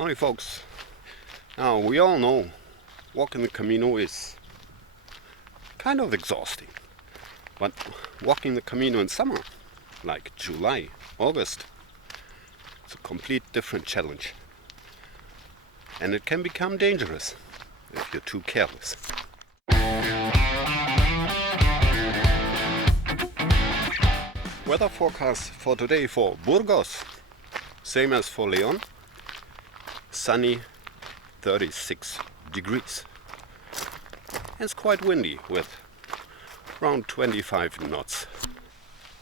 Morning, folks. Now, we all know walking the Camino is kind of exhausting. But walking the Camino in summer, like July, August, it's a complete different challenge. And it can become dangerous if you're too careless. Weather forecast for today for Burgos, same as for Leon. Sunny, 36 degrees. It's quite windy with around 25 knots.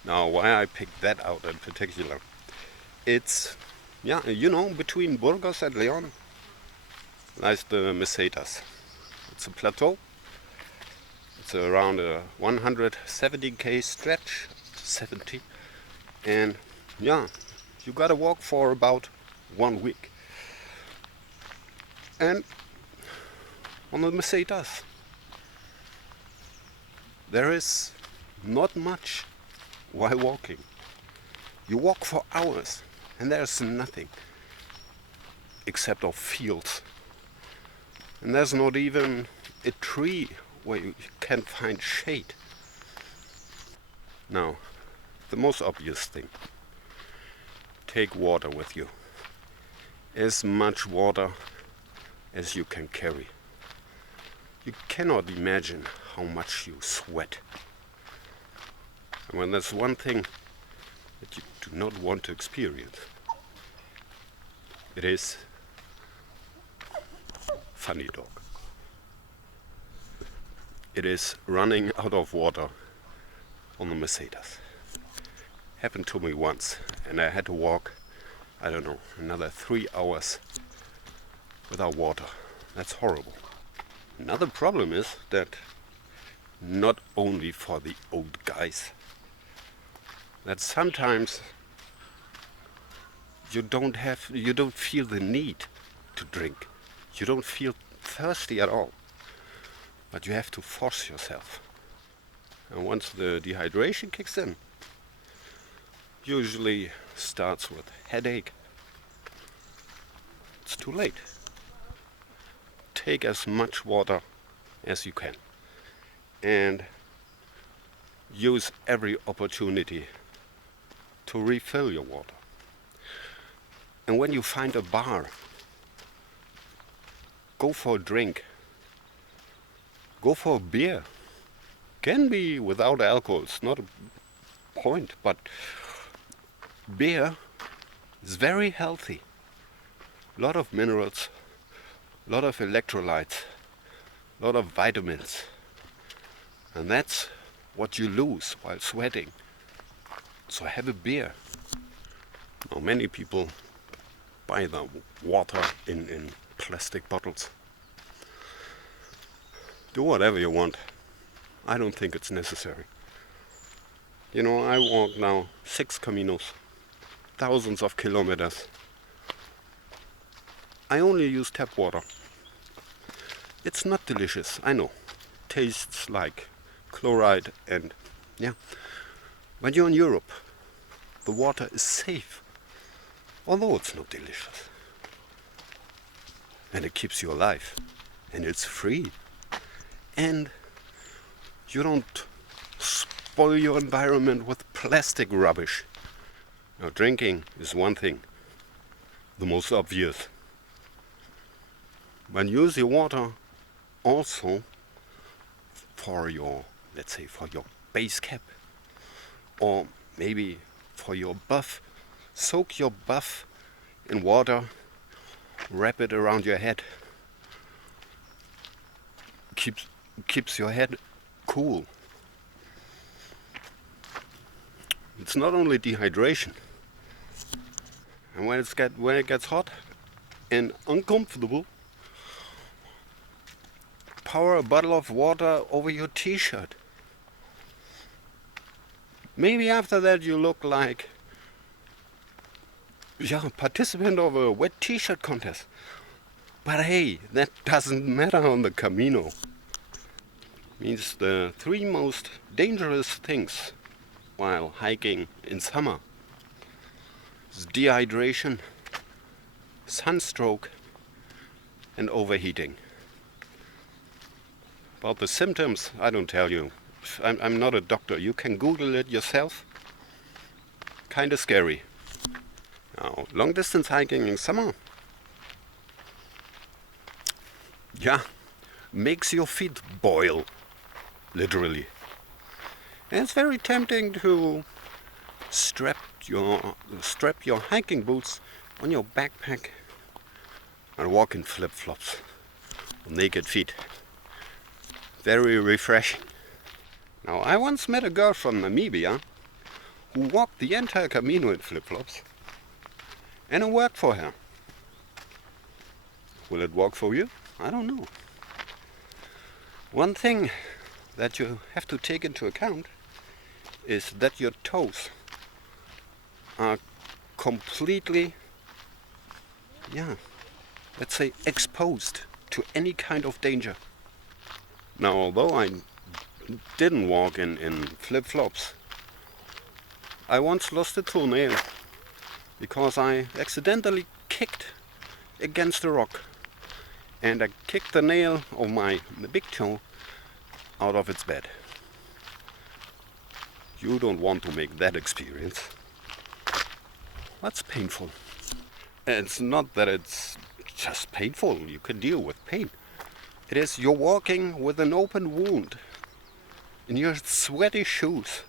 Now, why I picked that out in particular, it's, between Burgos and Leon lies the Mesetas. It's a plateau. It's around a 170k stretch, 70, and you gotta walk for about 1 week. And on the Mesetas, there is not much while walking. You walk for hours and there's nothing except of fields. And there's not even a tree where you can find shade. Now, the most obvious thing, take water with you. As much water as you can carry. You cannot imagine how much you sweat. And when there's one thing that you do not want to experience, it is funny dog. It is running out of water on the Mesetas. Happened to me once, and I had to walk, another 3 hours without water. That's horrible. Another problem is that not only for the old guys, that sometimes you don't feel the need to drink. You don't feel thirsty at all, but you have to force yourself. And once the dehydration kicks in, usually starts with headache. It's too late. Take as much water as you can and use every opportunity to refill your water. And when you find a bar, go for a drink. Go for a beer. Can be without alcohol, it's not a point, but beer is very healthy. A lot of minerals, a lot of electrolytes, a lot of vitamins. And that's what you lose while sweating. So have a beer. Now, many people buy the water in plastic bottles. Do whatever you want. I don't think it's necessary. I walk now 6 Caminos, thousands of kilometers. I only use tap water. It's not delicious, I know. Tastes like chloride and But you're in Europe. The water is safe, although it's not delicious. And it keeps you alive. And it's free. And you don't spoil your environment with plastic rubbish. Now, drinking is one thing, the most obvious. But use your water also for your, for your base cap, or maybe for your buff. Soak your buff in water, wrap it around your head. Keeps your head cool. It's not only dehydration. And when it gets hot and uncomfortable, pour a bottle of water over your t-shirt. Maybe after that you look like a participant of a wet t-shirt contest. But hey, that doesn't matter on the Camino. Means the 3 most dangerous things while hiking in summer is dehydration, sunstroke and overheating. About the symptoms, I don't tell you. I'm not a doctor. You can Google it yourself. Kind of scary. Now, long distance hiking in summer, yeah, makes your feet boil, literally. And it's very tempting to strap your hiking boots on your backpack and walk in flip-flops on naked feet. Very refreshing. Now, I once met a girl from Namibia who walked the entire Camino in flip-flops, and it worked for her. Will it work for you? I don't know. One thing that you have to take into account is that your toes are completely, let's say, exposed to any kind of danger. Now, although I didn't walk in flip-flops, I once lost a toenail because I accidentally kicked against a rock, and I kicked the nail of my big toe out of its bed. You don't want to make that experience. That's painful. It's not that it's just painful. You can deal with pain. It is you're walking with an open wound in your sweaty shoes.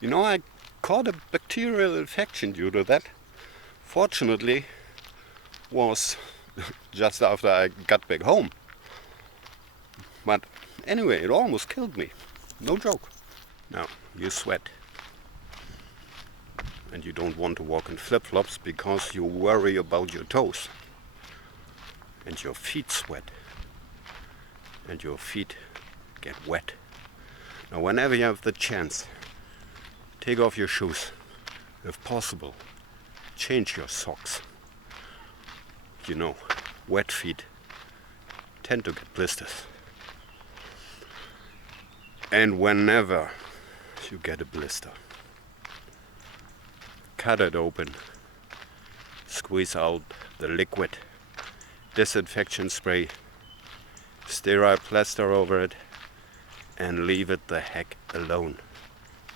You know, I caught a bacterial infection due to that. Fortunately, was just after I got back home. But anyway, it almost killed me. No joke. Now, you sweat. And you don't want to walk in flip-flops because you worry about your toes. And your feet sweat. And your feet get wet. Now, whenever you have the chance, take off your shoes. If possible, change your socks. You know, wet feet tend to get blisters. And whenever you get a blister, cut it open, squeeze out the liquid, disinfection spray, sterile plaster over it, and leave it the heck alone.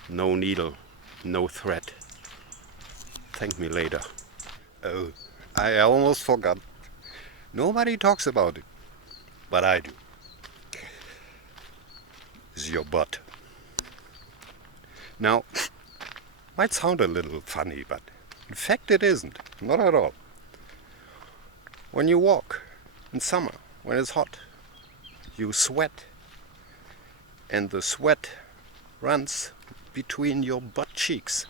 No needle, no thread. Thank me later. Oh, I almost forgot. Nobody talks about it, but I do. Is your butt. Now, might sound a little funny, but in fact it isn't. Not at all. When you walk in summer, when it's hot, you sweat, and the sweat runs between your butt cheeks,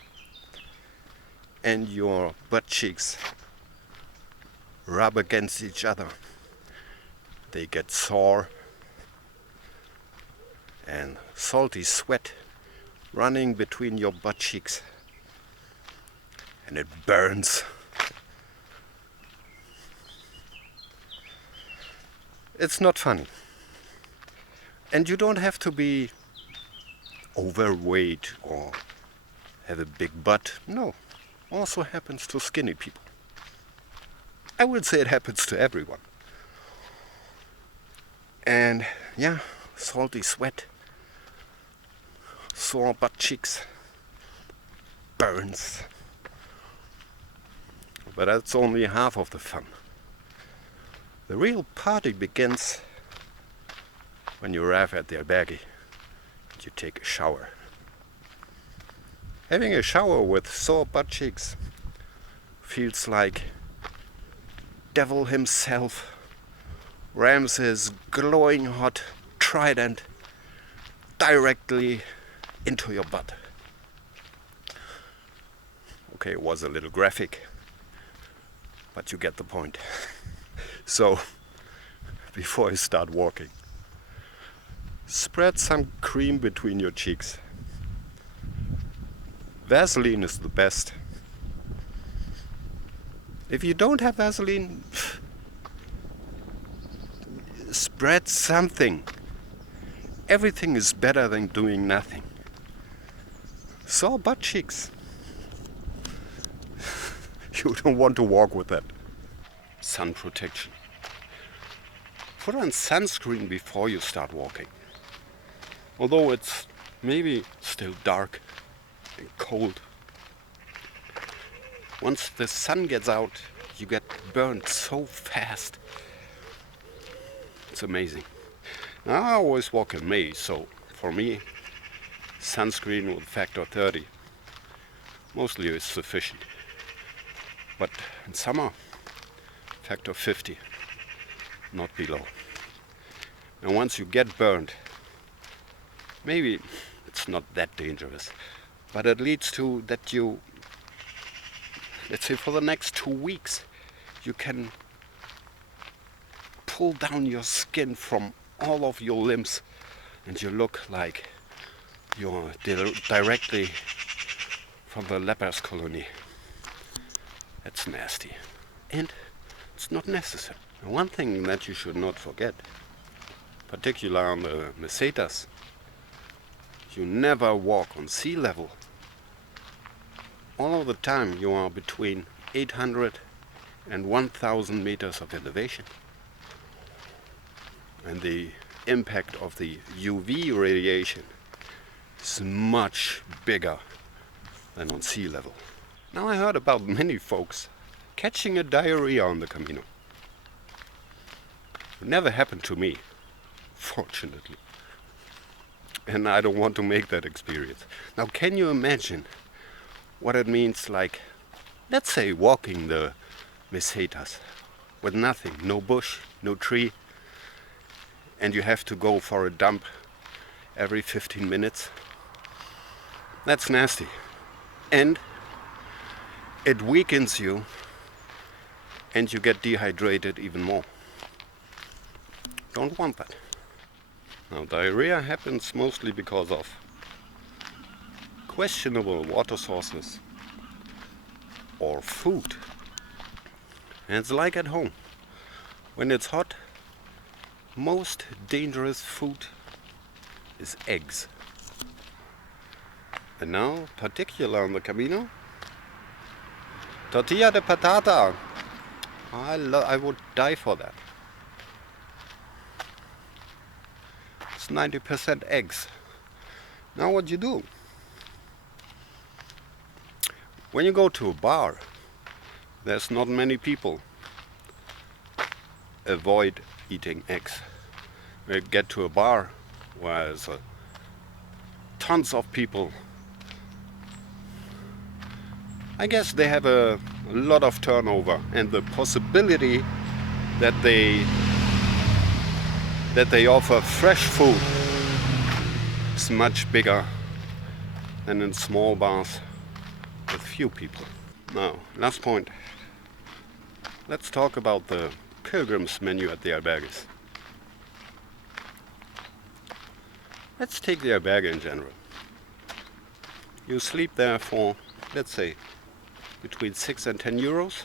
and your butt cheeks rub against each other. They get sore, and salty sweat running between your butt cheeks, and it burns. It's not funny. And you don't have to be overweight or have a big butt. No, also happens to skinny people. I would say it happens to everyone. And yeah, salty sweat, sore butt cheeks, burns. But that's only half of the fun. The real party begins when you arrive at the albergue and you take a shower. Having a shower with sore butt cheeks feels like devil himself rams his glowing hot trident directly into your butt. Okay, it was a little graphic, but you get the point. So, before you start walking, spread some cream between your cheeks. Vaseline is the best. If you don't have Vaseline, spread something. Everything is better than doing nothing. Sore butt cheeks. You don't want to walk with that. Sun protection. Put on sunscreen before you start walking. Although it's maybe still dark and cold. Once the sun gets out, you get burned so fast. It's amazing. Now I always walk in May, so for me, sunscreen with factor 30 mostly is sufficient. But in summer, factor 50, not below. And once you get burned, maybe it's not that dangerous, but it leads to that you, let's say for the next 2 weeks, you can pull down your skin from all of your limbs and you look like you're directly from the lepers colony. That's nasty. And it's not necessary. And one thing that you should not forget, particularly on the mesetas, you never walk on sea level. All of the time you are between 800 and 1000 meters of elevation. And the impact of the UV radiation is much bigger than on sea level. Now I heard about many folks catching a diarrhea on the Camino. It never happened to me, fortunately. And I don't want to make that experience. Now can you imagine what it means, like, let's say walking the mesetas with nothing, no bush, no tree, and you have to go for a dump every 15 minutes? That's nasty. And it weakens you and you get dehydrated even more. Don't want that. Now diarrhea happens mostly because of questionable water sources or food. And it's like at home. When it's hot, most dangerous food is eggs. And now, particularly on the Camino, tortilla de patata. I would die for that. It's 90% eggs. Now what you do? When you go to a bar, there's not many people. Avoid eating eggs. When you get to a bar where there's tons of people, I guess they have a lot of turnover, and the possibility that they offer fresh food is much bigger than in small bars with few people. Now, last point. Let's talk about the Pilgrims menu at the albergues. Let's take the albergue in general. You sleep there for, let's say, between 6 and 10 euros.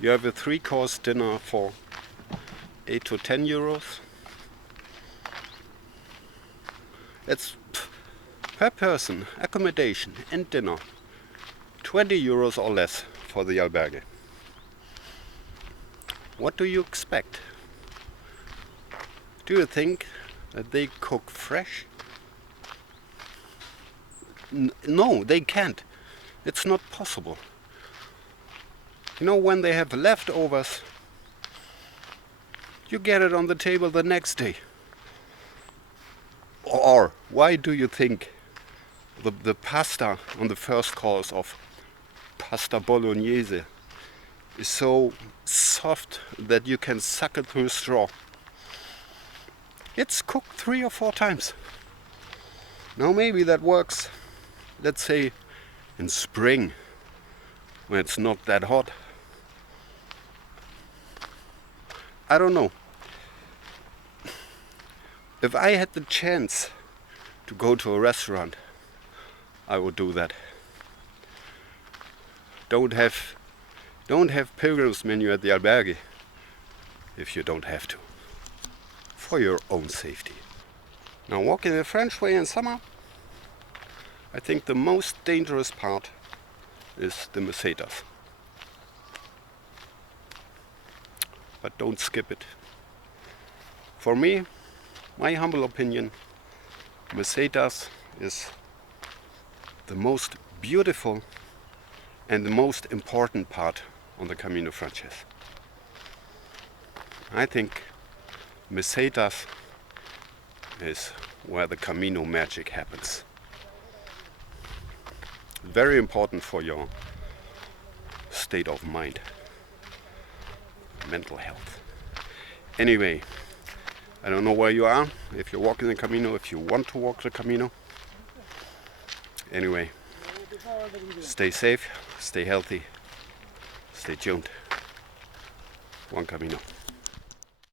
You have a 3-course dinner for 8 to 10 euros. That's per person, accommodation and dinner, 20 euros or less for the albergue. What do you expect? Do you think that they cook fresh? No, they can't. It's not possible. You know, when they have leftovers, you get it on the table the next day. Or why do you think the pasta on the first course of pasta bolognese is so soft that you can suck it through a straw? It's cooked 3 or 4 times. Now maybe that works, let's say, in spring, when it's not that hot. I don't know. If I had the chance to go to a restaurant, I would do that. Don't have Pilgrims menu at the albergue if you don't have to, for your own safety. Now, walking the French way in summer, I think the most dangerous part is the mesetas. But don't skip it. For me, my humble opinion, mesetas is the most beautiful and the most important part on the Camino Frances. I think mesetas is where the Camino magic happens. Very important for your state of mind, mental health. Anyway, I don't know where you are, if you're walking the Camino, if you want to walk the Camino. Anyway, stay safe, stay healthy, stay tuned. Buen Camino.